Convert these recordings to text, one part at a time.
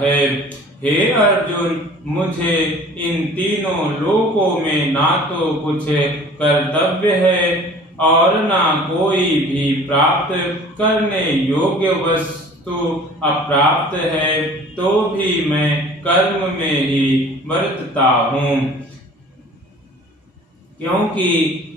है। हे अर्जुन, मुझे इन तीनों लोकों में ना तो कुछ कर्तव्य है और ना कोई भी प्राप्त करने योग्य वस्तु अप्राप्त है, तो भी मैं कर्म में ही वर्तता हूँ। क्योंकि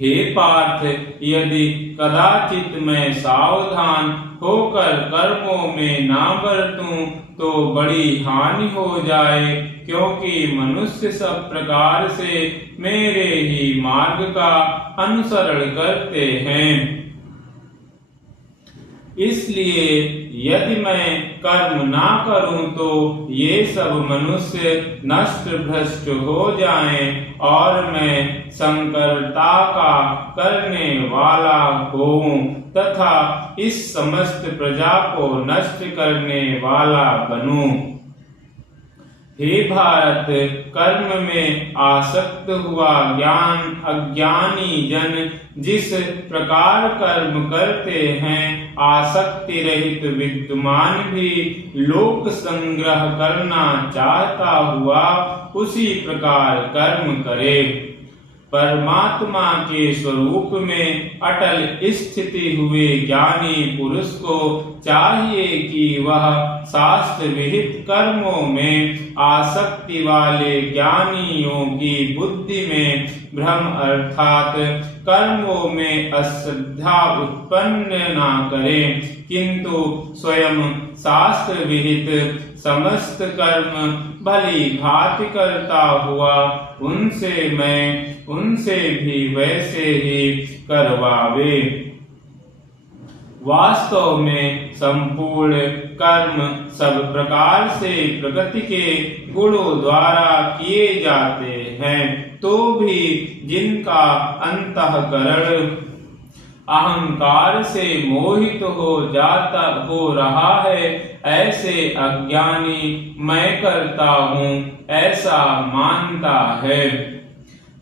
हे पार्थ, यदि कदाचित मैं सावधान होकर कर्मों में ना बरतूं तो बड़ी हानि हो जाए, क्योंकि मनुष्य सब प्रकार से मेरे ही मार्ग का अनुसरण करते हैं। इसलिए यदि मैं कर्म ना करूं तो ये सब मनुष्य नष्ट भ्रष्ट हो जाएं और मैं संकरता का करने वाला होऊं तथा इस समस्त प्रजा को नष्ट करने वाला बनूं। हे भारत, कर्म में आसक्त हुआ अज्ञानी जन जिस प्रकार कर्म करते हैं, आसक्ति रहित विद्वान भी लोक संग्रह करना चाहता हुआ उसी प्रकार कर्म करे। परमात्मा के स्वरूप में अटल स्थिति हुए ज्ञानी पुरुष को चाहिए कि वह शास्त्र विहित कर्मों में आसक्ति वाले ज्ञानियों की बुद्धि में भ्रम अर्थात कर्मों में अश्रद्धा उत्पन्न ना करे, किंतु स्वयं शास्त्र विहित समस्त कर्म भली भांति करता हुआ उनसे भी वैसे ही करवावे। वास्तव में संपूर्ण कर्म सब प्रकार से प्रकृति के गुणों द्वारा किए जाते हैं, तो भी जिनका अंतःकरण अहंकार से मोहित हो रहा है, ऐसे अज्ञानी मैं करता हूँ ऐसा मानता है।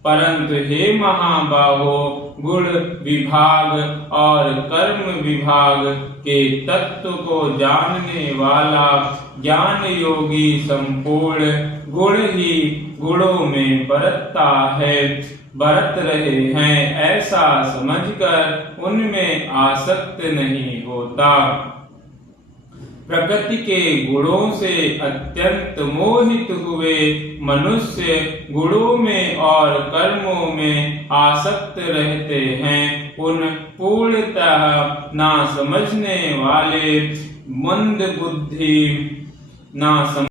परंतु हे महाबाहो, गुण विभाग और कर्म विभाग के तत्व को जानने वाला ज्ञान योगी संपूर्ण गुण ही गुणों में बरत रहे हैं, ऐसा समझकर उनमें आसक्त नहीं होता। प्रकृति के गुणों से अत्यंत मोहित हुए मनुष्य गुणों में और कर्मों में आसक्त रहते हैं। उन पूर्णतः ना समझने वाले मंद बुद्धि ना